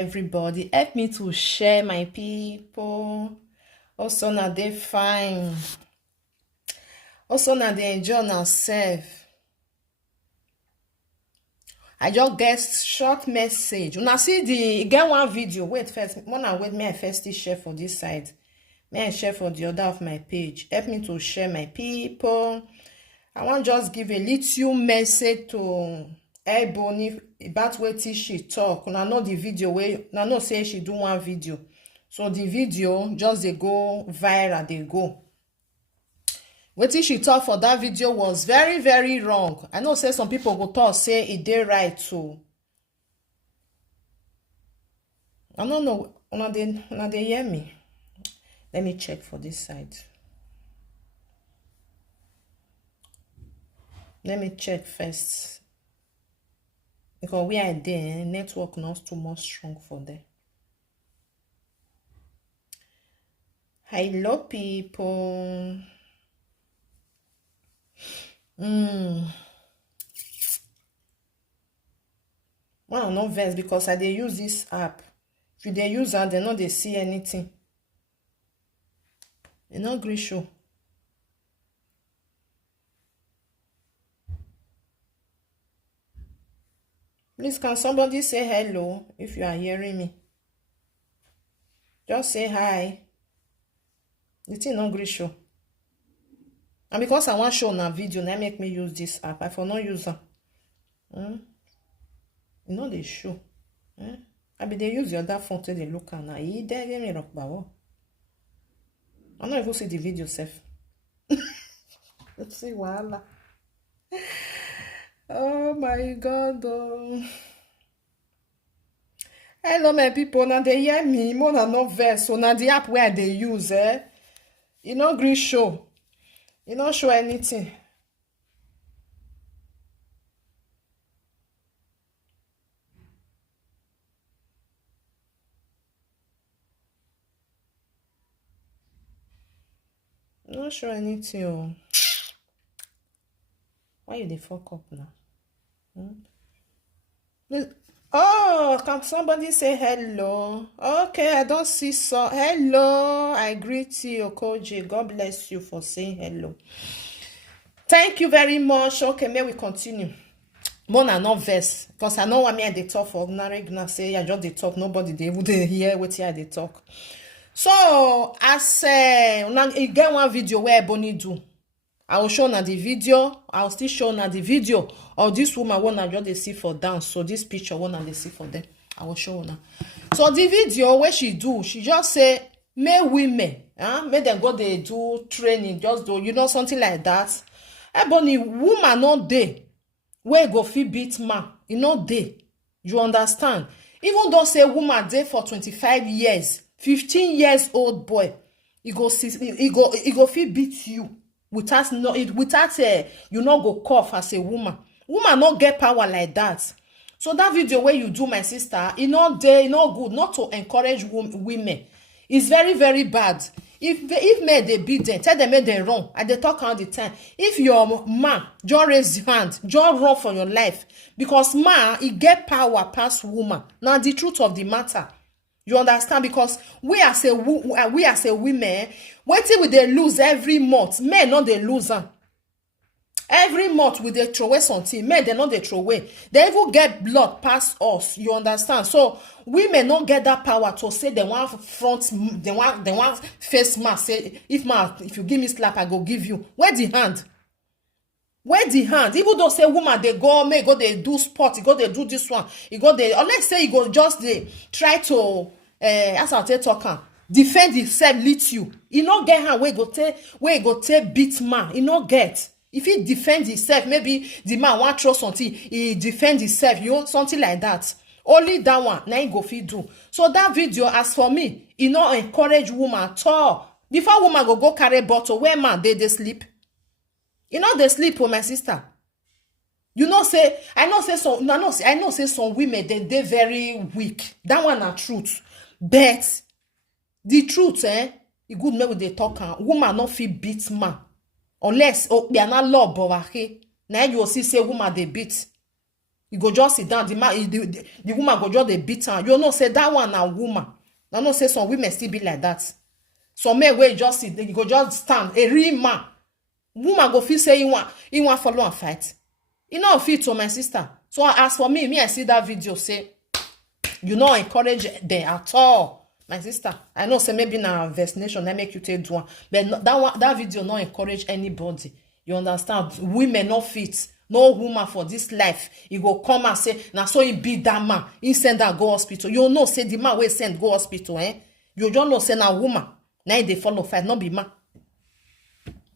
Everybody help me to share, my people. Also now they fine. Also now they enjoy yourself. I just get short message. Una see the get one video. Wait first. When I wait, may I first share for this side. May I share for the other of my page. Help me to share, my people. I want just give a little message to Ebony about wetin she talk. Una know the video wey una know say she do one video. So the video just dey go viral, dey go. Wetin she talk for that video was very, very wrong. I know say some people go talk say e dey right too. I don't know. Una dey hear me? Let me check for this side. Let me check first. Because we are there, network not too much strong for them. Hello, people. Well, I'm not vex because I dey use this app. If you dey use am, they no dey see anything. They no gree show. Please, can somebody say hello if you are hearing me? Just say hi. The thing no gree show. And because I want show na video, now make me use this app. I for not use am. You know they show. I be they use the other phone till they look and I there get me rock bawo. I'm not even see the video self. Let's see voila. Oh my God. Oh. Hello, my people. Now they hear me. More than no verse. So now the app where they use, you know, green show. You don't show anything. You don't show anything. Oh. Why you dey fuck up now? Oh, can somebody say hello? Okay, I don't see so. Hello, I greet you, Koji. God bless you for saying hello. Thank you very much. Okay, may we continue. More than not verse, because I know what me I dey talk for ordinary. Gonna say I just dey talk. Nobody dey would hear what I dey talk. So as you get one video where Ebony do. I will show na the video. I will still show na the video of this woman one I just dey see for dance. So this picture one I dey see for them. I will show now. So the video where she do, she just say, "May women, make them go they do training, just do something like that." Ebony woman not dey where go fit beat man, e not dey. You understand? Even though say woman dey for 25 years, 15 years old boy, he go fit beat you. Without you not go cough as a woman not get power like that. So that video where you do, my sister, it not good not to encourage women. It's very, very bad. If men they beat them, tell them they wrong and they talk all the time. If your man just raise your hand, just run for your life, because man he get power past woman. Now the truth of the matter. You understand? Because we as a women, wetin we dey lose every month, men no dey lose am. Every month we dey throw away something, men they no dey throw away. They even get blood past us. You understand? So women no get that power to say they want front, they want face mask. Say if you give me slap, I go give you. Where the hand? Where the hand? Even though say woman they go, may go they do sport, you go they do this one, you go they, unless say you go just they try to as I talk defend himself, lead you. He not get hand where you go take beat man. He not get. If he defend himself, maybe the man want throw something, he defend himself, something like that. Only that one, now he go fit do. So that video, as for me, he not encourage woman at all. Before woman go carry bottle, where man they sleep. You know they sleep for my sister. You know say I know say some women they very weak. That one are truth. But the truth, it good me with the talk. Woman not feel beat man. Unless they are not law but now you will see say woman they beat. You go just sit down, the woman go just dey beat am. You know say that one na woman. I know say some women still be like that. Some men wey just sit, you go just stand. A real man, woman go feel say he want follow and fight. E no fit to my sister. So as for me, I see that video say you no encourage them at all. My sister, I know say maybe na vaccination that make you take do one, but that video no encourage anybody. You understand? Women no fit. No woman for this life. He go come and say, na so he beat that man. He send her go hospital. You know say the man wey send go hospital, eh? You don't know say na woman. Now they follow fight. Not be man.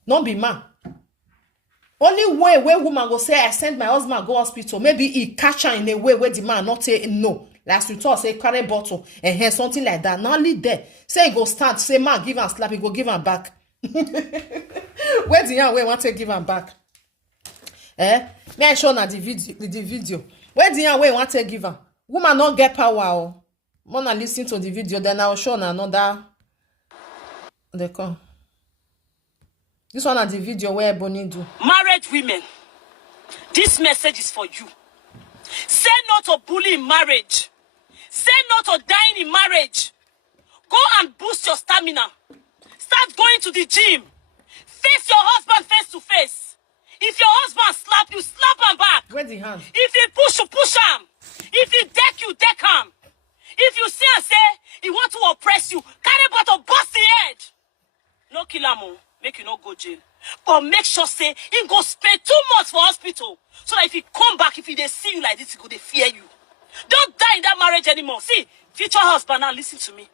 Not be man. Only way where woman go say, I send my husband go hospital. Maybe he catch her in a way where the man not say no. Last you talk, say carry bottle and hair, something like that. Not only there. Say he go stand, say man, give him slap, he go give him back. Where the young way want to give him back? Eh? May I show na the video. Where the young way want to give her? Woman not get power. Oh. Wanna listen to the video, then I'll show na another. They come. This one is the video where Ebony do. Married women, this message is for you. Say no to bullying in marriage. Say no to dying in marriage. Go and boost your stamina. Start going to the gym. Face your husband face to face. If your husband slap you, slap him back. Where's the hand? If he push you, push him. If he deck you, deck him. If you see and say he want to oppress you, carry bottle, bust the head. No kill him, make you not go jail. But make sure say he go spend 2 months for hospital. So that if he come back, if he they see you like this, he go they fear you. Don't die in that marriage anymore. See, future husband, now listen to me.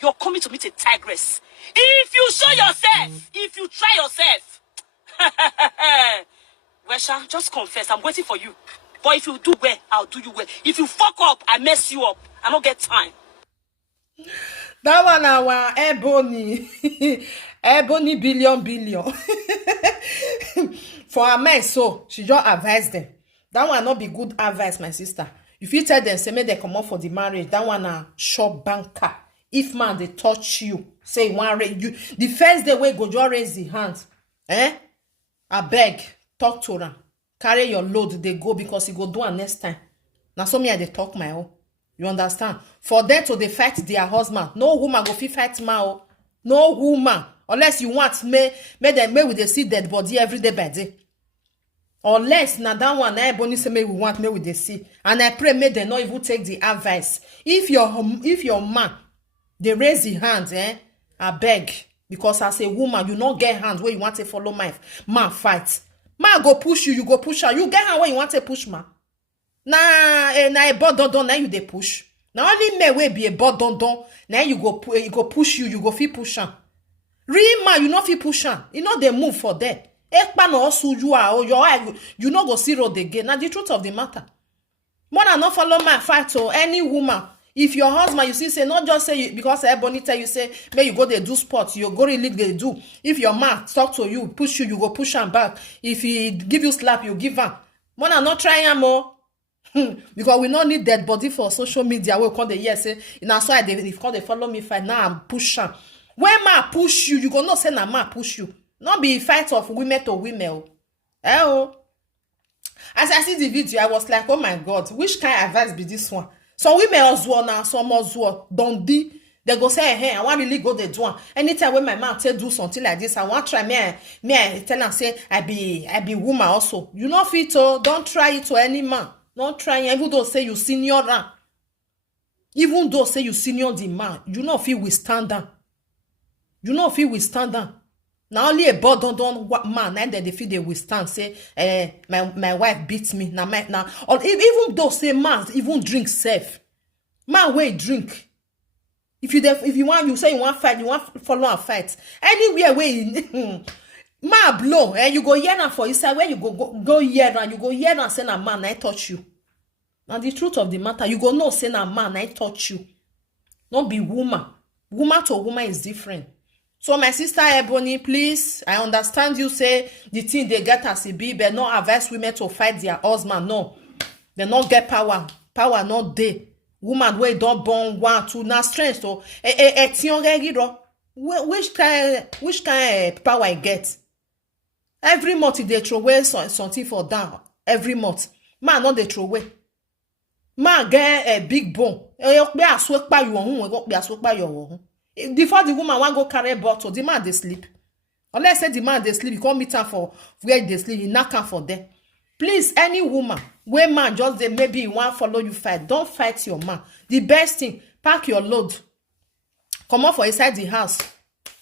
You're coming to meet a tigress. If you show yourself, if you try yourself, Wesha, just confess. I'm waiting for you. But if you do well, I'll do you well. If you fuck up, I mess you up. I don't get time. That one our Ebony. Ebony billion. For her men, so she just advise them. That one not be good advice, my sister. If you tell them, say make they come up for the marriage, that one a shop banker. If man they touch you, say one raise you. The first day we go just raise the hand. Eh? I beg, talk to her. Carry your load, they go because he go do it next time. Now so me I they talk my own. You understand? For them to they fight their husband. No woman go fit fight man. No woman. Unless you want me with the see dead body every day by day. Unless na that one na Ebony say me we want me with the see. And I pray may they not even take the advice. If your man they raise the hands, I beg. Because as a woman, you not get hands where you want to follow man fight. Man go push you go push her. You get hand where you want to push man. Na a bot don now you they push. Now only me will be a bot don now you go push you go fit push her. Real man, you not fit push her. You know they move for there. Ekpa no also you are or your eye you not go see road again. Now the truth of the matter. More than not follow man fight or any woman. If your husband, you see, say, not just say, because Ebony tell you, say, may you go there do sports, you go really they do. If your man talk to you, push you go push him back. If he give you slap, you give him. Man, I'm not trying more. Because we don't need dead body for social media. We'll call the yes, say, now so if they follow me fight, now I'm pushing. When man push you, you go not say na man push you. Not be fight of women to women. As I see the video, I was like, oh my God, which kind of advice be this one? Some women as well now, some as well don't be. They go say, hey, I want really go there do one. Anytime when my man tell do something like this, I want try me I tell and say I be woman also. You know fit to don't try it to any man. Don't try it. Even though say you senior rank. Even though say you senior the man, you know fit withstand them. You know fit withstand them. Now only a boy don't man and then they feel they withstand say my wife beats me now or even though say man even drink safe man way drink if you want you say you want fight you want follow and fight anywhere where man blow and you go hear now for inside where you go hear and you go hear and say na man I touch you. Now the truth of the matter you go know say na man I touch you. Not be woman to woman is different. So my sister Ebony, please, I understand you say the thing they get as it be, but not advise women to fight their husband. No, they not get power. Power not there. Woman wey don't born 1, 2, now strength. So which kind power I get? Every month they throw away something for down. Every month, man not they throw away. Man get a big bone. Be a sweat by your home, go be a sweat by your home. Before the woman want go carry bottle, the man they sleep. Unless say the man they sleep, you come meet her for where they sleep, you knock her for them. Please, any woman, where man just they maybe you want follow you fight, don't fight your man. The best thing, pack your load. Come on for inside the house.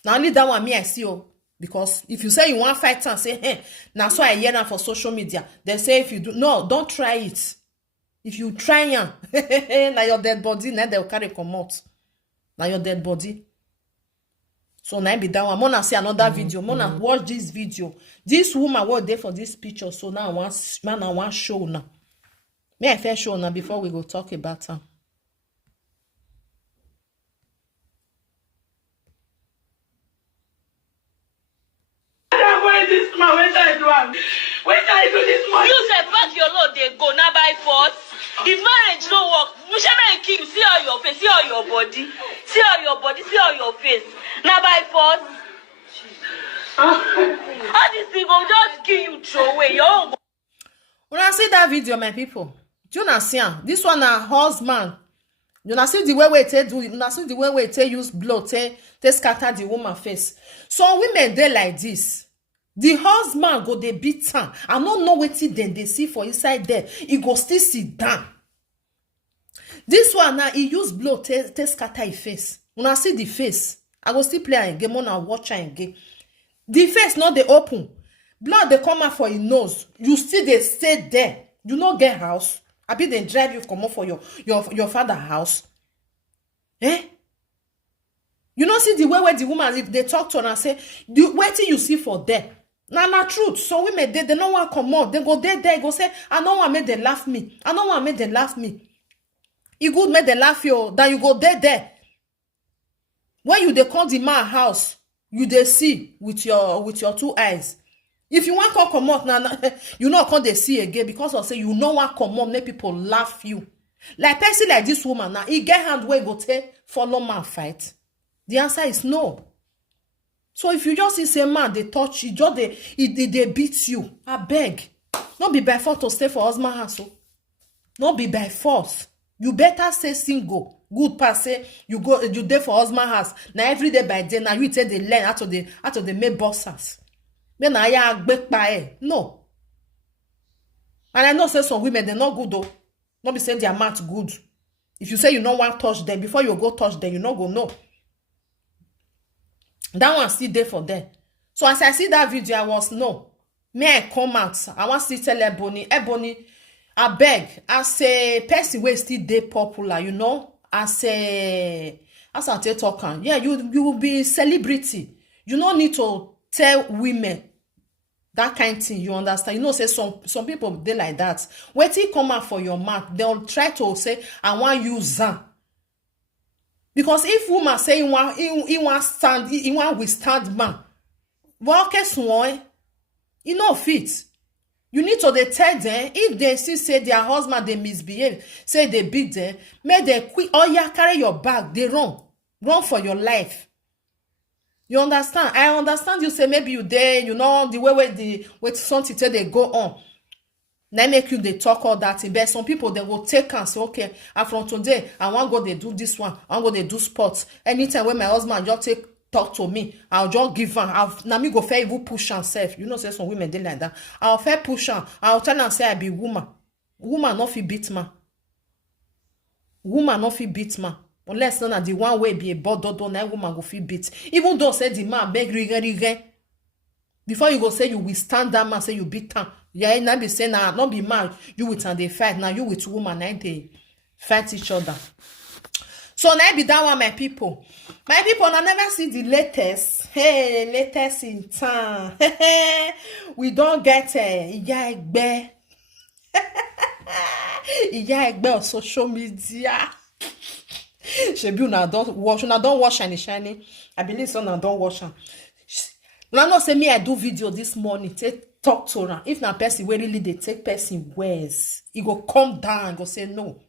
Now only that one me I see you. Because if you say you want fight and say, hey, now so I hear that for social media. They say if you do, no, don't try it. If you try now your dead body, now they'll carry come out. Now your dead body. So now be that one. Mona see another video. Mona watch this video. This woman was there for this picture. So now I want show now. May I first show now before we go talk about her. This man, when I do this man. You say pack your load, they go now by force. If marriage no work, Mushaman King, see all your face, see all your body, see all your body, see all your face. Now by force. All these people just kill you, throw away your own. When I see that video, my people, do you not see this one a husband? You not see the way we take do, you not see the way we take use blood, take scatter the woman face. So women they like this. The husband go they beat her. I don't know what then they see for inside there. He go still sit down. This one now he use blood to scatter his face. When I see the face, I go still play again. When I watch her again, the face not they open. Blood they come out for his nose. You still they stay there. You not get house. I be they drive you come up for your father house. Eh? You don't see the way where the woman if they talk to her and say, wait till you see for there. Now truth. So women they don't want to come out. They go there, go say, I don't want to make them laugh me. I don't want to make them laugh me. You good make them laugh you, then you go there. When you they come the man house, you they see with your 2 eyes. If you want to come out now, you not come they see again because of say you know what come out, make people laugh you. Like person like this woman now, he get hand where go take follow man fight. The answer is no. So if you just see say man, they touch you, just they beat you. I beg. Not be by force to stay for husband house. Not be by force. You better stay single. Good pass say you there for husband house. Now every day by day, now you take the learn out of the make bosses. Then I back by no. And I know say some women they're not good though. Not be saying their mouth good. If you say you don't want to touch them, before you go touch them, you not go no. That one still there for them. So as I see that video, I was no. May I come out? I want to tell Ebony, I beg, as a person where still dey popular, you know, as I talking, yeah, you will be celebrity. You don't need to tell women that kind of thing. You understand? You know, say some people they like that. When they come out for your mouth, they'll try to say, I want you Zan. Because if woman say he want withstand man, well, guess what? You know fit. You need to tell them if they see say their husband they misbehave, say they beat them, make them quit. Oh yeah, carry your bag. They run for your life. You understand? I understand. You say maybe you there. You know the way with something they go on. Now make you they talk all that. But some people they will take and say, okay, from today I want go they do this one. I want go they do sports. Anytime when my husband just talk to me, I'll just give her. Now me go fair even push and self. You know, say some women they like that. I'll fair push her. I'll tell and say I be woman. Woman not fit beat man. Woman not fit beat man. Unless not the one way be a bododo, na woman go fit beat. Even though say the man beg riggen. Before you go say you withstand that man, say you beat him. Yeah, now be saying nah, not be man. You with and they fight. Now you with woman, now they fight each other. So now be that one, my people. My people, I never see the latest. Hey, latest in town. We don't get Iyaegbe. Iyaegbe on social media. Shebi una don't wash shiny. I believe so una don't wash am. Una know say me I do video this morning. Talk to her. If na person wey really they take person words, he go come down and go say no.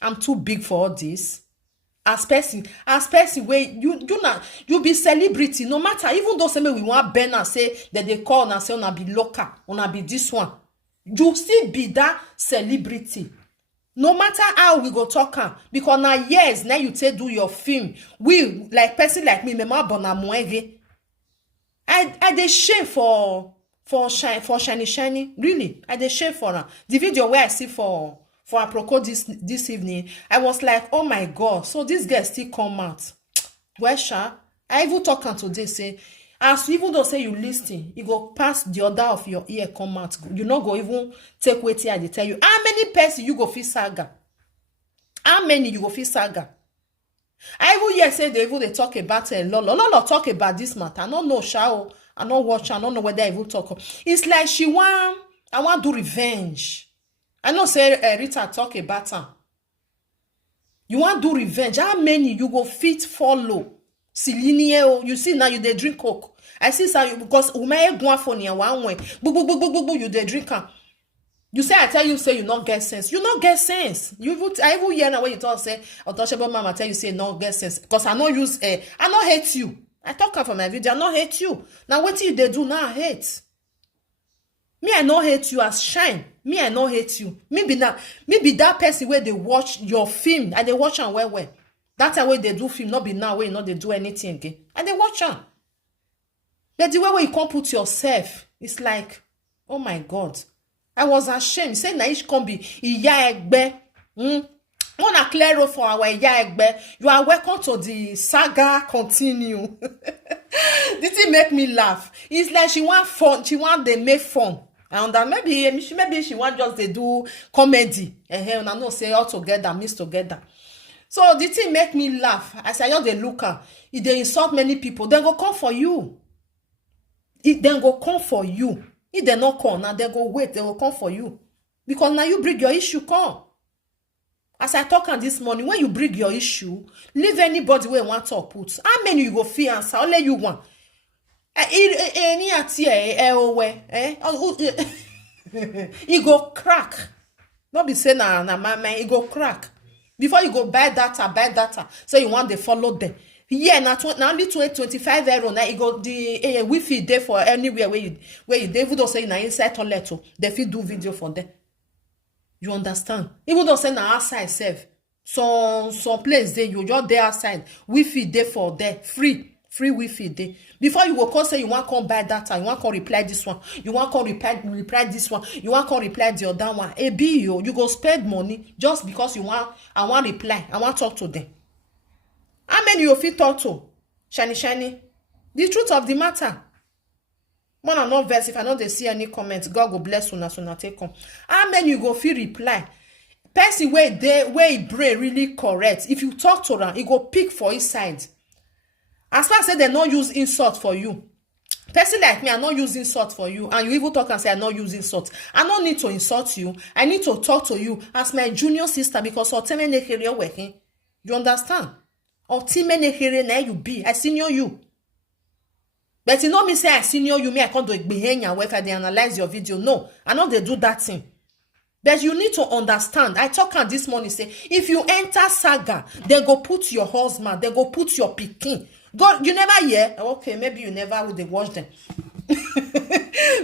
I'm too big for all this. As person where you be celebrity no matter. Even though say we want Ben and say that they call and say una be local, una be this one. You still be that celebrity. No matter how we go talk am, because now years now you take do your film. We like person like me, mema bona moege. I dey shame for shiny. Really, I dey shame for her. The video where I see for Aproko this evening, I was like, oh my god. So this girl still come out. Well, sha, I even talk am today say, as even though say you listen, you go pass the order of your ear come out. You not go even take wetin I dey tell you. How many person you go fit Saga? How many you go fit Saga? I even hear say they talk about Lolo talk about this matter. I don't know, sha. I don't watch. I don't know whether I even talk. It's like I want do revenge. I know say Rita talk about her. You want do revenge? How many you go fit follow? Silinio, you see now you dey drink coke. I see you because umaye go for near one way. You dey drink am. You say I tell you say you not get sense. You not get sense. I even hear now when you talk say untouchable mama tell you say not get sense because I not use I not hate you. I talk for my video. I not hate you. Now what you they do now hate. Me I not hate you as shine. Me I not hate you. Maybe that person where they watch your film and they watch am well. That's the way they do film, not be now where you know they do anything again. And they watch am. But the way where you can't put yourself, it's like, oh my God. I was ashamed. Say Naish can be Iyaegbe. Wanna clear up for our Iyaegbe. You are welcome to the Saga continue. This thing make me laugh. It's like she want fun. She want they make fun. And maybe she want just they do comedy. And I know say all together, mix together. So the thing make me laugh. As I know they look at, if they insult many people, then go come for you. If they go come for you. If they not come, now they go wait, they will come for you. Because now you bring your issue, come. As I talk on this morning, when you bring your issue, leave anybody where you want to put. How many you go feel answer? Only you want. It go crack. Not be saying na mama, it go crack. Before you go buy data. So you want to follow them. Yeah, now only 25 euro. Now you go the Wi-Fi there for anywhere where you even though say na inside toilet, they fit do video for them. You understand? Even though say na outside self, some place there you just there outside. Wi-Fi there for there free Wi-Fi there. Before you go come say you want come buy data, you want come reply this one, you want come reply this one, you want come reply the other one. You go spend money just because I want reply, I want talk to them. How many you fit talk to? Shiny. The truth of the matter. One and not verse. If I know they see any comments, God go bless you. So take come. How many you go fit reply? Person where brain really correct. If you talk to them, it go pick for his side. As far as say they not use insult for you. Person like me, I not use insult for you. And you even talk and say I not use insult. I don't need to insult you. I need to talk to you as my junior sister because you understand? Or team now you be. I senior you. But you know me say I senior you, me I can't do it behind your if they analyze your video. No, I know they do that thing. But you need to understand. I talk on this morning say if you enter Saga, they go put your husband, they go put your pikin. God, you never hear? Okay, maybe you never would they watch them.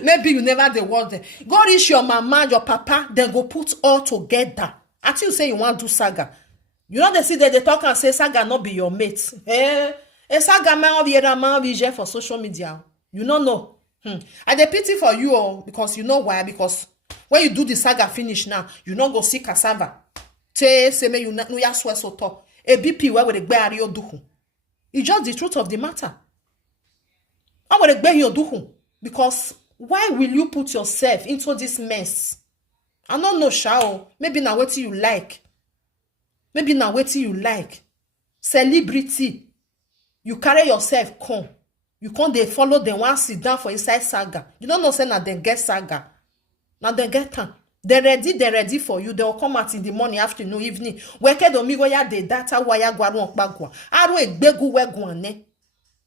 Maybe you never they watch them. God is your mama, your papa, then go put all together. Until you say you want to do Saga. You know they see that they talk and say Saga not be your mate. Saga man be for social media. You don't know. And they pity for you because you know why? Because when you do the Saga finish now, you not go see cassava. Say me you no ya swear so talk. A BP where would the your duhu. It's just the truth of the matter. I would bear your duhu because why will you put yourself into this mess? I don't know, Shao. Maybe now what you like. Maybe now what you like. Celebrity. You carry yourself, come. You can't they follow them one sit down for inside Saga. You don't know say now they get Saga. Now they get time. They're ready for you. They will come out in the morning, afternoon, evening. Weke do mi goya de data waya gwaru okpagwa. Aru egbegu wegwane.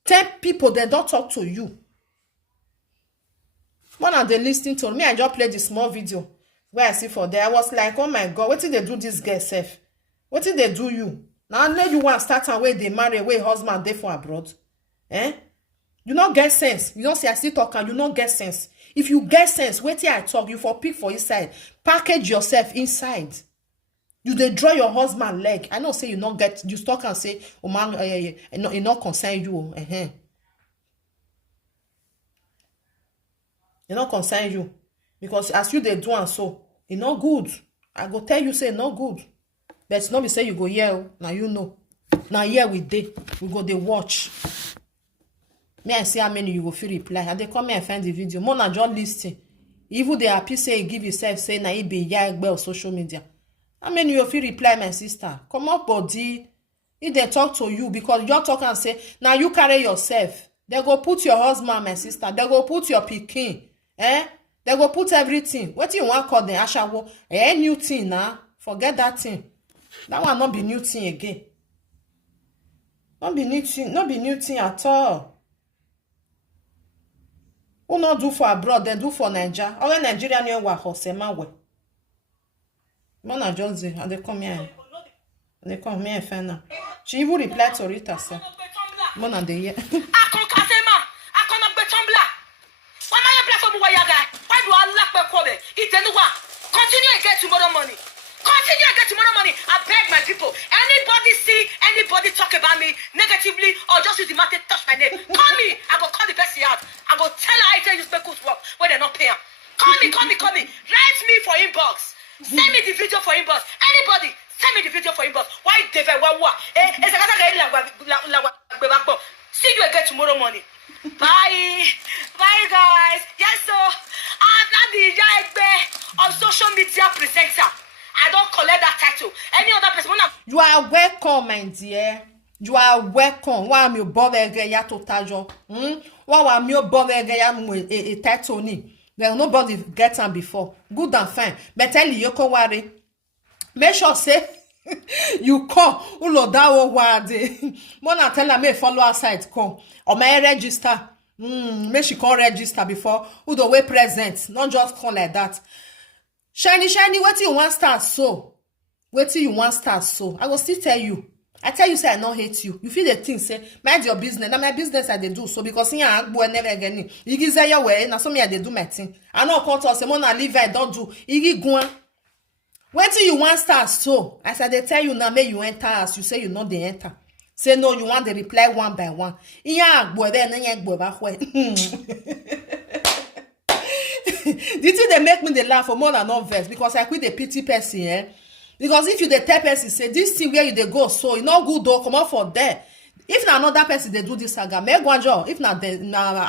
10 people they don't talk to you. One of they listening to me, I just played the small video where I see for there. I was like, oh my God, what did they do this girl self? What did they do you? Now let you want start and where they marry, where husband they for abroad. You don't get sense. You don't say I still talk and you don't get sense. If you get sense, wait till I talk, you for pick for inside. Package yourself inside. You dey draw your husband leg. I know say you not get, you talk and say, oh man, it not concern you. It not concern you. Because as you dey do and so, it not good. I go tell you say it not good. But it's not be say you go here. Now you know. Now here we go dey watch. Me I see how many you go feel reply. And they come here and find the video. More than just listen. Even they happy say give yourself say na it be Iyaegbe or social media. How many you feel reply, my sister? Come up body. If they talk to you because you talk and say, now you carry yourself. They go put your husband, my sister. They go put your pikin. They go put everything. What you want call them? Ashawo. New thing now. Forget that thing. That one not be new thing again. Not be new thing. Not be new thing at all. Who not do for abroad? They do for Nigeria. All Nigeria near wa hosema we. Mona just say, and they come here. They come here and find out. She even replied to Rita, sir. Mona de here. Why do I lack my comment? Continue and get tomorrow money. Continue and get tomorrow money. I beg my people. Anybody see anybody talk about me negatively or just use the market touch my name? Call me. I go call the person out. I go tell her I tell you make good work when they not pay her. Call me. Write me for inbox. Send me the video for inbox. Anybody, send me the video for inbox. Why David? See you again tomorrow morning. Bye. Bye, guys. Yes, so I'm not the Iyaegbe of social media presenter. I don't collect that title. Any other person? You are welcome, my dear. You are welcome. Why am you bothered ya totajo? Why am you bothered ya a title ni? Well, nobody get them before. Good and fine. But tell you, you worry. Make sure say you come. Ulo da o wade. Mona tell her me follow her side come. Or may register. Make she come register before. Udo way present. Not just come like that. Shiny, what you want start so? What you want start so? I will still tell you. I tell you say I not hate you. You feel the thing say mind your business. Now my business I dey do so because here I go never again. You give say your way. Now so me I dey do my thing. I know come to say mona leave I don't do. You go on. What you want start so? As I dey tell you now, may you enter as you say you know the enter. Say no, you want the reply one by one. Here I go there and then go back way. Did you they make me they laugh for more than one verse because I quit the pity person, eh? Because if you the tell person say this thing where you they go so it not good though come out for there. If na another person they do this saga, me gwanjo. If na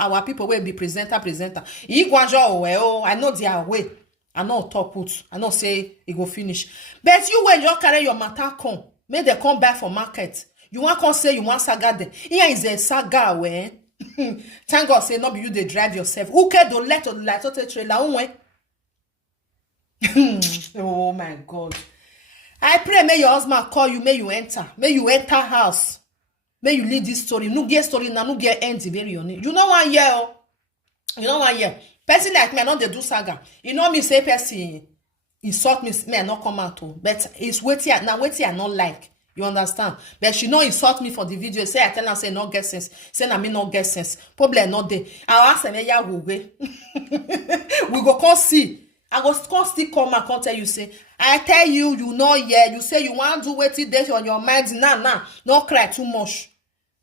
our people will be presenter. He gwanjo well, I know their way. I know top put. I know say it go finish. But you when you carry your matter come, may they come back for market. You want come say you want saga there. Here is a saga where thank God say not be you they drive yourself. Who can do let the trailer oh my God. I pray may your husband call you, may you enter house. May you lead this story. No get story now, no get end very on it. You know 1 year. You know 1 year. Person like me, I know they do saga. You know me say person insult me, may I not come out. But it's waiting I not like. You understand? But she no insult me for the video. Say I tell her say no get sense. Say na me no get sense. Problem not there. I ask them, yeah, we go come see. I go still come and come tell you say, I tell you, you know yeah. You say you want to do waiting there on your mind. Nah. Not cry too much.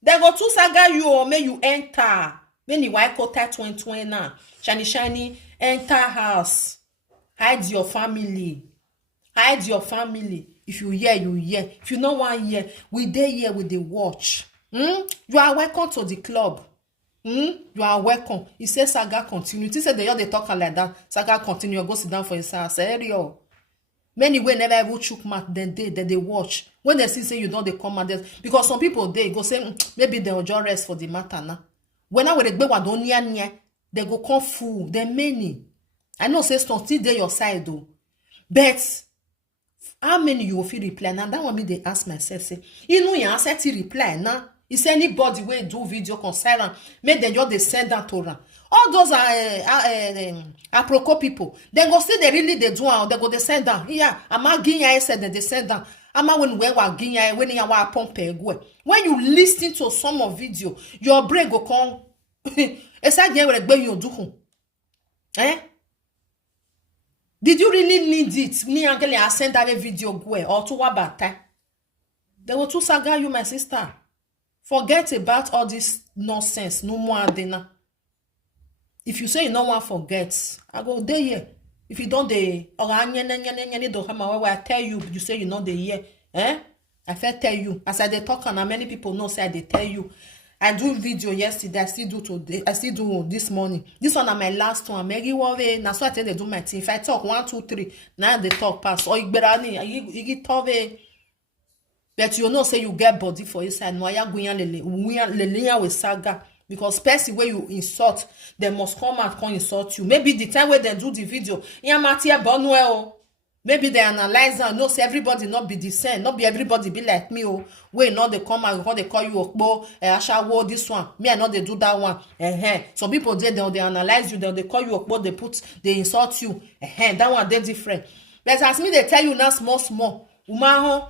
They go to saga you or may you enter. When you white coat 2020 now. Shiny, enter house. Hide your family. If you hear, you hear. If you know 1 year, we dey here with the watch. You are welcome to the club. You are welcome. He says Saga continue. He said they talk like that. Saga continue. Go sit down for yourself. Serio. Many way never ever chook mouth. Then they watch. When they see say you don't they come and because some people they go say maybe they will just rest for the matter now. When I will be one don't near they go come fool. They many. I know say still there your side though. But how many you will feel reply now? That one me they ask myself say, you know you answer to reply now. Is anybody will do video concern make them just they send that to them. All those are aproko people. They go see they really they do they go they send down. Yeah, I'm not getting I said that they send down. I'm not when we were getting when you are pump when you listen to some of video, your brain go come. It's like you do. Eh? Did you really need it? Ni angele I send that video go or to wabata. They will to Saga you, my sister. Forget about all this nonsense. No more adena. If you say you no one forget, I go there here. If you don't they or I tell you, you say you know the year. Eh? I first tell you. As I they talk and many people know say I they tell you. I do video yesterday, I still do today, I still do this morning. This one is my last one. Maybe worry. Now so I tell they do my thing. If I talk 1, 2, 3, now they talk pass. Or you get talk. But you know say you get body for inside. No ya going lele with Saga. Because person where you insult, they must come and come insult you. Maybe the time where they do the video, maybe they analyze and know say everybody not be the same, not be everybody be like me. Oh, wait, not they come and they call you Okbo, Ashawo, this one. Me, I know they do that one. Some people they analyze you, they call you Okbo, they insult you. That one they different. But as me, they tell you now small. Umaho,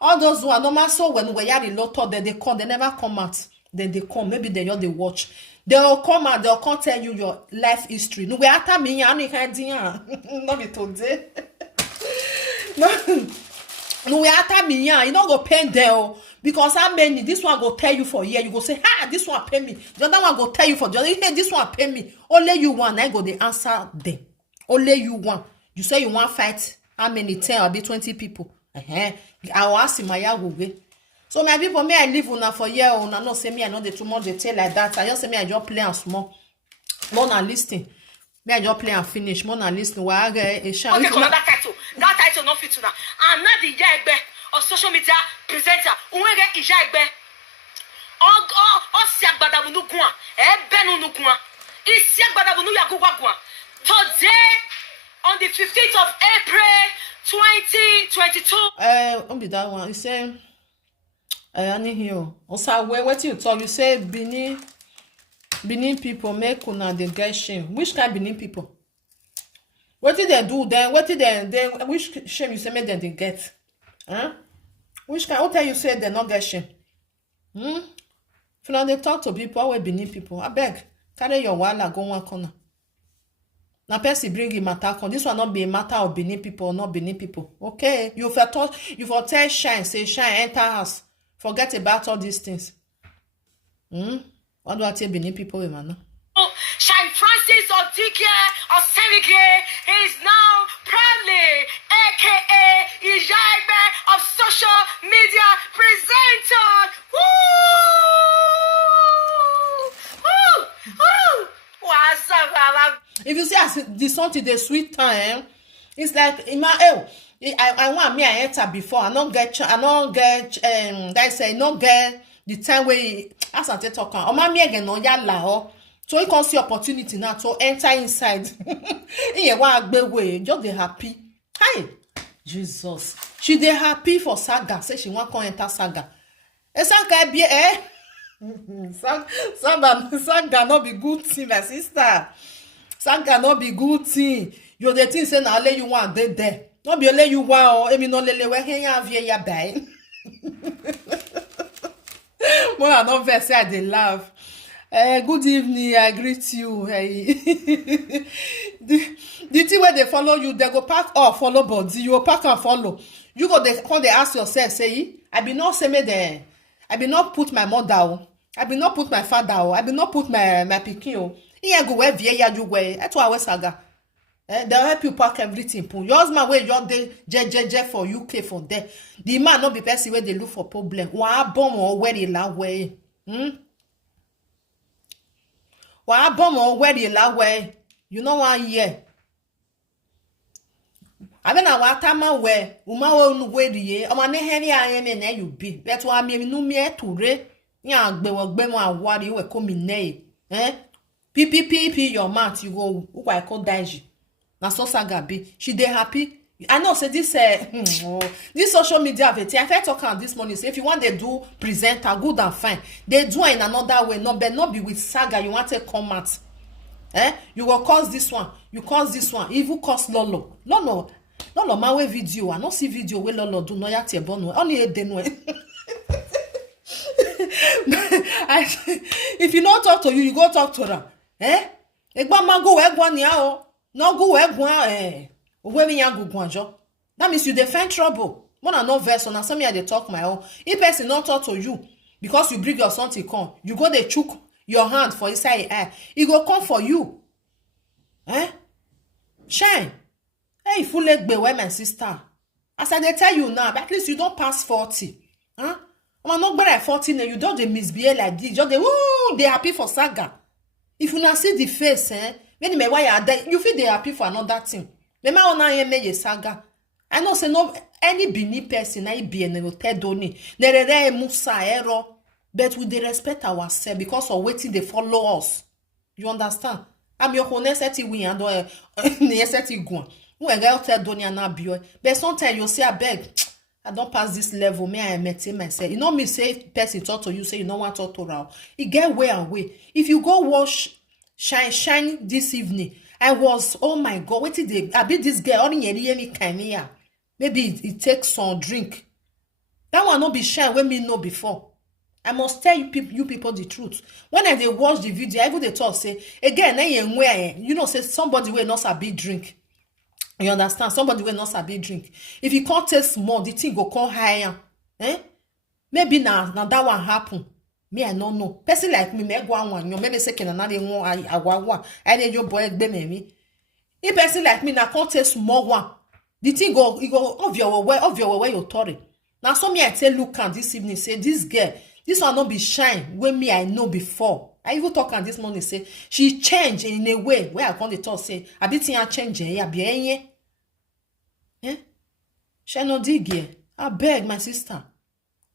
all those who are normal so when we are in lot of they come, they never come out. Then they come, maybe they watch. They'll come and they'll come tell you your life history. No, we are me, not be today. No, we are me, you don't go pay there because how many this one go tell you for a year. You go say, this one pay me. The other one go tell you for the other. Hey, this one pay me. Only you want. I go the answer them. Only you want. You say you want fight. How many 10 or be 20 people? I will ask him my way. So my people, me I live una for year una no say me I know the too much detail like that. I just say me I just play and small. More than listening. Me I just play and finish. More than listening. Why a share? Okay, that title. That title not fit now. I'm not the Iyaegbe of social media presenter. Unwege Iyaegbe. O si agbada bunu gwan. Benu nu gwan. Isi agbada bunu ya gwa gwan. Today on the 15th of April 2022. Be that one. You say I need here. Also, what you talk? You say Benin people make una the get shame. Which kind Benin people? What did they do then? What did they which shame you say make them they get? Huh? Which kind? What tell you say they not get shame? If you they talk to people, always Benin people. I beg, carry your wala go one corner. Now, person bring him matter. This will not be a matter of Benin people or not Benin people. Okay, you for tell shine, say shine, enter house. Forget about all these things. What do I tell Benin people, man? Shine Francis Odigie of Senegal is now proudly, aka Iyaegbe of social media presenter. Woo! What's up, if you see as the something the sweet time, it's like I want me I enter before. I don't get that say I don't get the time where as I talk on my me again no yalla so you can see opportunity now to enter inside. In way just they happy. Hi Jesus. She they happy for Saga. Say she want to enter Saga. Saga be Saga not be good thing, my sister. Saga not be good thing. You the thing say now let you want there. Not be let you want or no lele we ya vie ya bai. More I not vex I dey laugh. Good evening, I greet you. Hey. the thing where they follow you, they go pack or follow body. You go pack and follow. You go they come they ask yourself, say, I be not say me there. I be not put my mother. I be not put my father. I be not put my pikin. Here go where vie ya you way. That's why we Saga. They'll help you pack everything. Your husband where you're there for UK for there. The man not be person where they look for problem. Why bomb or where they la way? Why bomb or where they la way? You know 1 year. I mean, I want time where Uma won't wait the year. I'm on a henny I am and you be. That's why I mean, no me to re. Young Bemo, what you were coming nay. P your mouth, you go, who I call Daiji. Na so Saga be. She dey happy. I know say this this social media I first talk on this morning. Say if you want they do presenter good and fine. They do in another way. No, but not be with Saga. You want to come out. You will cause this one. You cause this one. Even cause Lolo. Lolo my way video. I not see video where Lolo do no yet your bone. Only a den way. If you not talk to you go talk to her. Egba mago egwa niao. No go egwa When me yan go gwanjo. That means you defend trouble. When I no verse on some me they talk my own. If person not talk to you because you bring your something come, you go they chook your hand for inside your eye. He go come for you. Eh? Shine. Hey, full leg be where my sister. As I dey tell you now, but at least you don't pass 40. Huh? I'm not better at 40 now. You don't they misbehave like this. Just they happy for Saga. If you not see the face, when me why you feel they happy for another thing. Me ma ona yen me Saga. I know say no any bini person I be en hotel doni. Nerere musa error. But we dey respect ourselves because of waiting they follow us. You understand? I'm your honest we and neseti gwan. When I tell Donia na bio. But sometimes you say I beg. I don't pass this level. Me I maintain myself. You know me say person talk to you say you don't want to talk to her. It get way and way. If you go wash shine this evening, I was oh my god. What did they? I be this girl only any kind here. Maybe it takes some drink. That one not be shine when me know before. I must tell you people the truth. When I they watch the video, I go they talk say again. You know say somebody will not sabi drink. You understand? Somebody will not sabi drink. If you can't taste more, the thing go come higher. Maybe now that one happen. Me I don't know. Person like me go one. You maybe say can another one. I need your boy me. If person like me now can't taste more one. The thing go of your way you tory. Now some me I tell Lucan this evening say this girl. This one not be shine when me I know before. I even talk on this morning say she change in a way where I can't talk say I be think I change ya be enye. She no Odigie. I beg my sister.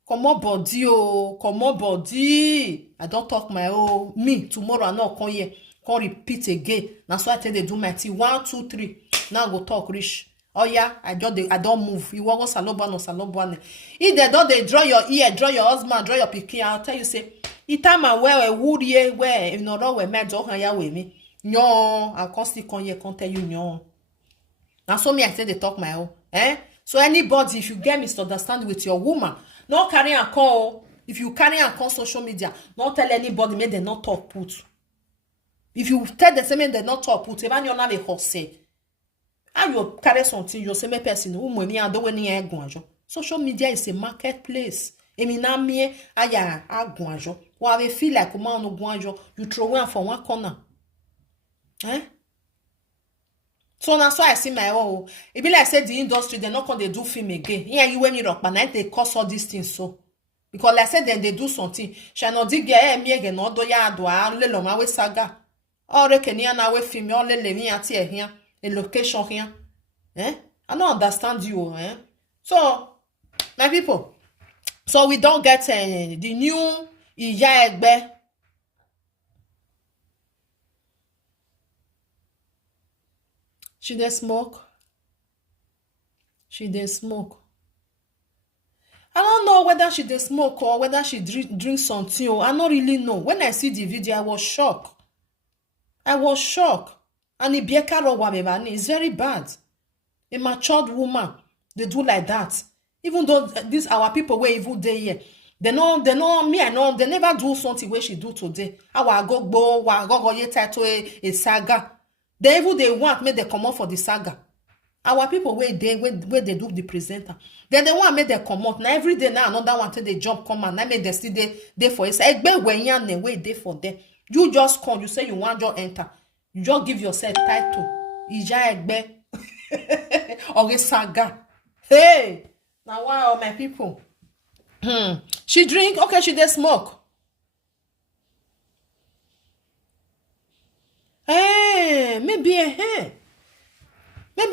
Come on body oh, come on body. I don't talk my own me tomorrow I not come here. Can't repeat again. That's why I tell they do my tea 1, 2, 3. Now go talk rich. Oh yeah, I don't move. You want salobwa no salobwa. If they don't they draw your ear, draw your husband, draw your pikin, I'll tell you say, it time I wear a wood ye where if no we met do hanya with me. No, I can't still come here, can't tell you no. Now so me I say they talk my own. So anybody, if you get misunderstanding with your woman, not carry a call. If you carry a call social media, not tell anybody make they not talk put. If you tell the same they not talk put, even you not a horse say. And you carry something, you say me person who money and don't want social media is a marketplace. Emi na me aya agwanjo. Wa we feel like man no gwanjo, you throw one from one corner. So that's why I see my own. It be like say the industry they not going they do film again. Yeah, you when you rock, but night they cause all these things so. Because like I said then they do something. Shall Odigie me again no do ya do le lo ma we Saga. Or rekenia na we film all le mi ati here. A location here. I don't understand you. So, my people. So we don't get the new Iyaegbe. She dey smoke. She dey smoke. I don't know whether she dey smoke or whether she drink something. I don't really know. When I see the video, I was shocked. And it's very bad. A matured woman, they do like that. Even though these our people were even there here. They know me, I know they never do something where she do today. Our go ye title a saga. They want me they come out for the saga. Our people where they do the presenter. Then they want me they come out. Now every day now another one till they jump come and I make they still they for it. Egbe when you wait there for them. You just come, you say you want to enter. You just give yourself title. Iyaegbe. Or Saga. Hey! Now wow, my people. She drink, okay, she dey smoke. Hey, maybe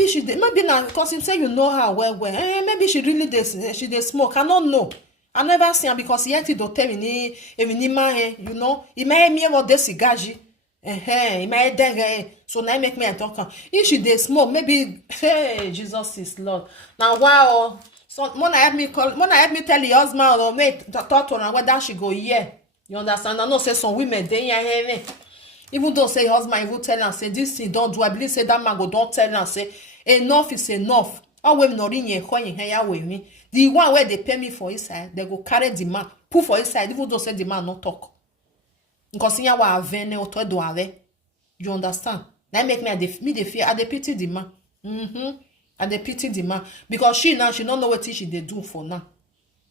she did, maybe now because you say you know her well. Maybe she really she dey smoke. I don't know. I never see her because yet it don't tell me you know, it may me what this cigarji. It may deng so now make me a talk. If she dey smoke, maybe hey Jesus is Lord. Now wow. So when I help me tell the husband or mate talk to her whether she go here. You understand? I know say some women they here. Even though say husband even tell her say this thing don't do. I believe say that man go don't tell her say enough is enough. All women not in here with me. The one where they pay me for his side, they go carry the man, put for his side, even though say the man not talk. Because here wa avene or to do ave. You understand? That make me the fear, I pity the man. And they pity the man because she now she don't know what she they do for now.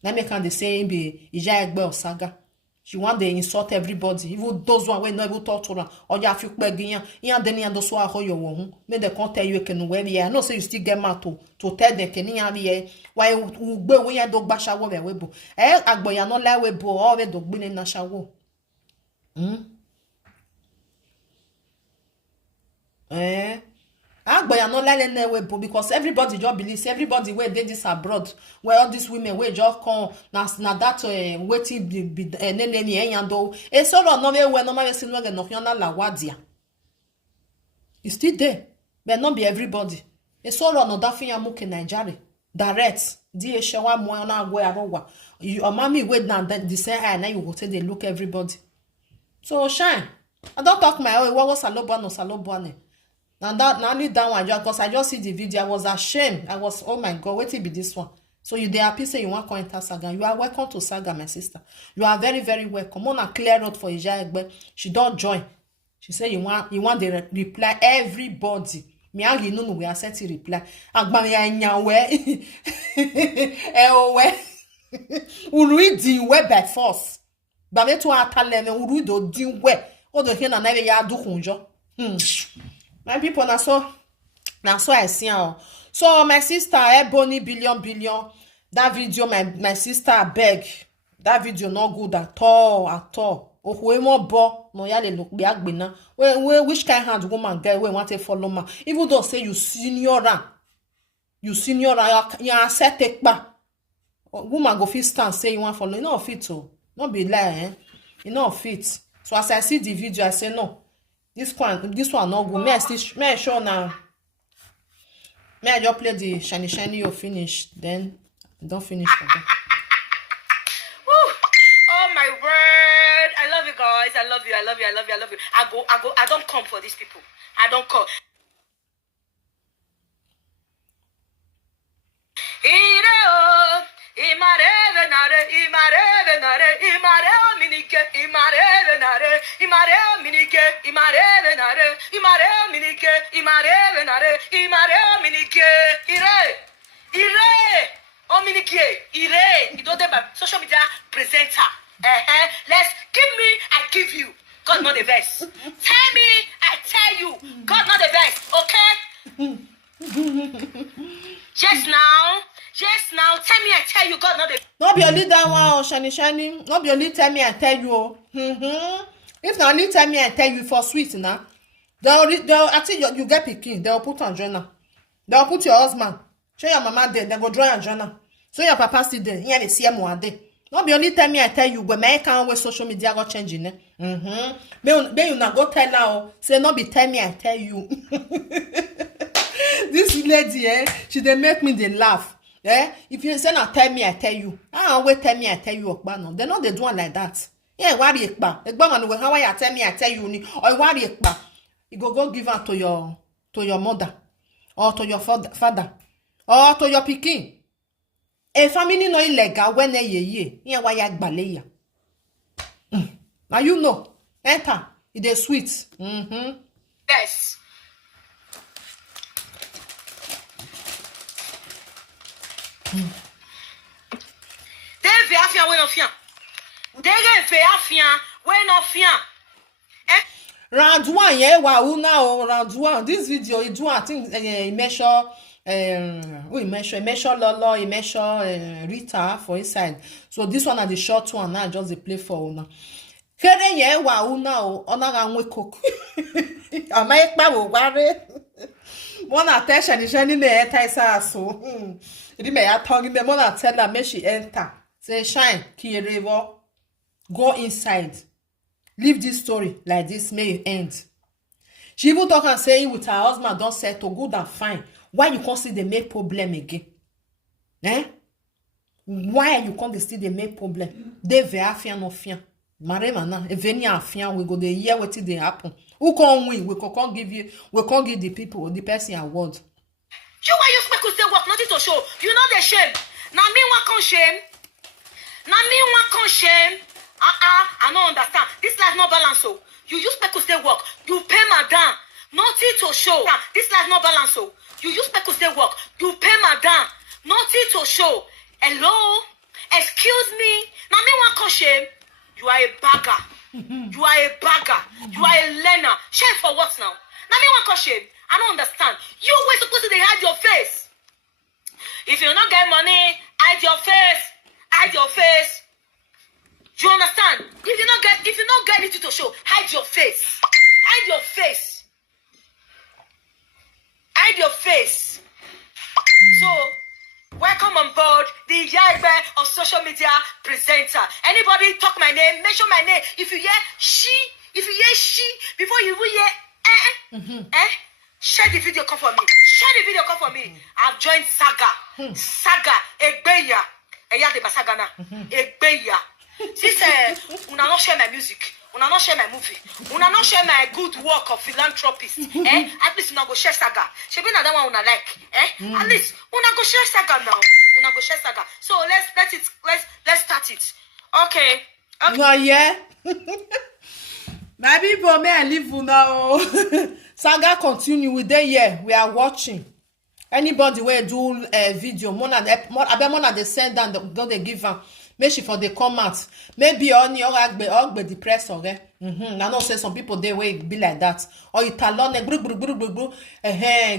Now make can they say be Iyaegbe or Saga. She want they insult everybody, even those one when not even talk to her. Or you have you begging yan then yan those who your one. May they can't tell you can where we are. No say you still get mad to tell them can yan be why we when you dog basha wo webo. Agbo ya no lie webo or we dog bin na shawo. Agbo ya no lie na webo because everybody just believes everybody where they this abroad where all these women where just come na that waiting be nene ni enyando e so no we no ma se no ge no fiona la wadia. It's still there but not be everybody. E so no that fin amuke Nigeria direct di e shewa mo na agbo ya rowa you mama wait na the say I na you go say they look everybody. So shine I don't talk my own what was salobo no salobo ne. And that now only that one just because I just see the video, I was ashamed. I was, oh my God, wait till be this one. So you there happy say you want to enter Saga. You are welcome to Saga, my sister. You are very, very welcome. On a clear road for Iyaegbe. She don't join. She say you want the reply everybody. Me agi no we accept the reply. Agba ya nyawe. Ewe. Uru di we by force. Ba me to atale me uru do di we. O do here na na ya do kunjo. My people, now so I see her. So my sister Ebony billion. That video, my sister beg. That video not good at all. Oh, we more bo no yale look be agbena. Which kind hand woman girl we want to follow ma. Even though say you senior, you set take back. Woman go fit stand say you want follow. You know fit to. Not be lie, You know fit. So as I see the video, I say no. This one not good. May I show now. May I just play the shiny you finish. Then don't finish again. Oh my word. I love you guys. I love you. I don't come for these people. I don't come. You don't have social media presenter. Let's give me, I give you. God not the best. Tell me, I tell you. God not the best. Okay? Just now, tell me I tell you, God not the. Not be only that one, shiny. Not be only tell me I tell you. If not only tell me I tell you for sweet now. They'll I think you get picking. They'll put on journal. They'll put your husband. Show your mama there. They go draw your journal. So your papa still there. Yeah, they see him one day. Not be only tell me I tell you, but my can't wait social media go changing. May you not go tell her. Say not be tell me I tell you. This lady, she dey make me dey laugh. If you say not tell me I tell you, wait tell me I tell you. No, they know they do one like that. Yeah, worry ekpa. Ekpa man go how you tell me I tell you ni. Or worry ekpa. You go give her to your mother, or to your father, or to your pikin. A family no illegal when ye. Yeah, why you gbale ya? Now you know. Enter. It is sweet. Yes. Deve afia we no fian. Deve afia we no fian. Round one, yeah, wow, now round one. This video, it do I think measure we measure Lolo, he measure Rita for inside. So this one are the short one now, just the play for now. Here, yeah, wow, now on a we cook. I make my worry. One attention is any me enter so. It may have tongue them one tell her make she enter. Say shine, Kirevo, go inside. Leave this story like this may end. She even talk and say with her husband don't settle good and fine. Why you can't see the make problem again? Why you can't see the make problem? They very fear no fear. Mare mana, if any fear we go the year what they happen. Who can win? We can't give you. We can't give the people the person award. You why you speak to say work nothing to show. You know the shame. Now me one con shame. I don't understand. This life no balance. So you use people say work. You pay madam. Nothing to show. This life no balance. So You use Pecos Day work. You pay madam. Nothing to show. Hello? Excuse me. Now me want call shame. You are a bagger. You are a bagger. You are a learner. Shame for what now? Now me want call shame. I don't understand. You were supposed to hide your face. If you not get money, hide your face. Hide your face. You understand? If you not get anything to show, hide your face. Hide your face. Hide your face. So, welcome on board the Iyaegbe of social media presenter. Anybody talk my name, mention my name. If you hear she, before you hear share the video, come for me. Share the video, come for me. I've joined Saga. Saga, Egbeya. Eya de Basagana. Egbeya. Since una not share my music, una not share my movie, una not share my good work of philanthropist, at least una go share Saga. Shebi na that one una like, At least una go share Saga now. Una go share Saga. So let's start it. Okay. No, yeah. My people, may I leave you now. Saga continue with the year. We are watching. Anybody will do a video, more than they send down, don't they give her. Make she for the comment. Maybe only Iyaegbe depressed, okay? I know say some people they will be like that. Or you talon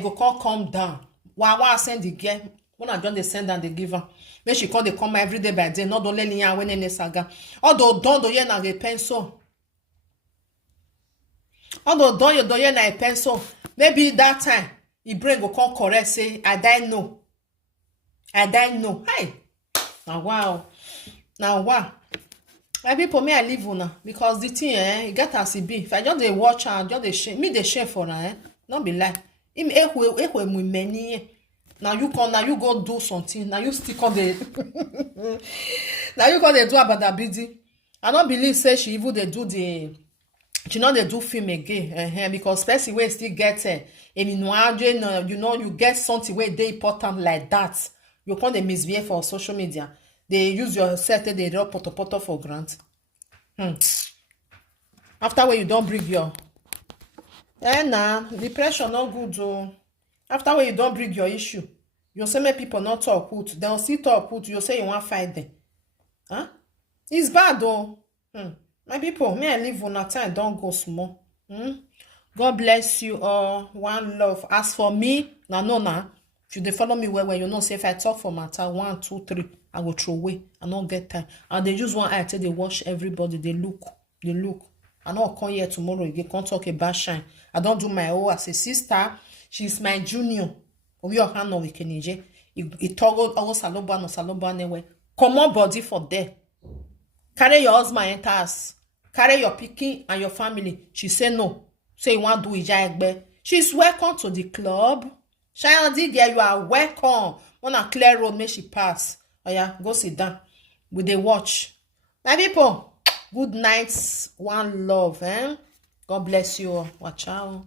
go calm down. Why send the girl? When I don't they send and they give her. Make she call the come every day by day. Not don't let me when any Saga. Although don't do na the pencil. Although don't you na a pencil. Maybe that time he brain go come correct say I die no. Hey. Now wow. Now what? My people, may I leave una because the thing it get as it be. If I just dey watch her, just dey shame me, dey shame for her. Not be lie. Him many. Now you come, now you go do something. Now you stick on the. Now you go dey do about that busy. I don't believe say she even dey do the. She know they do film again, because person wey still get you know you get something where they important like that. You can't misbehave for social media. They use your set, they drop poto for grant. After when you don't bring your depression not good though. After when you don't bring your issue, you say make people not talk put, they'll still talk put, you say you want fight them. It's bad though. My people, may I live on a time, don't go small. God bless you all. One love. As for me, now. If you dey follow me well, you know, say if I talk for matter 1, 2, 3, I go throw away. I don't get time. And they use one eye till they watch everybody. They look. I don't come here tomorrow. You can't talk about shine. I don't do my own as a sister. She's my junior. We are hand we can It toggled all saloba anyway. Come on, body for there. Carry your husband enter house. Carry your pikin and your family. She say no. Say you want to do Iyaegbe. She's welcome to the club. Odigie, you are welcome. Wanna clear road, make she pass. Oh yeah, go sit down. With the watch. My people, good night. One love, God bless you all. Watch out.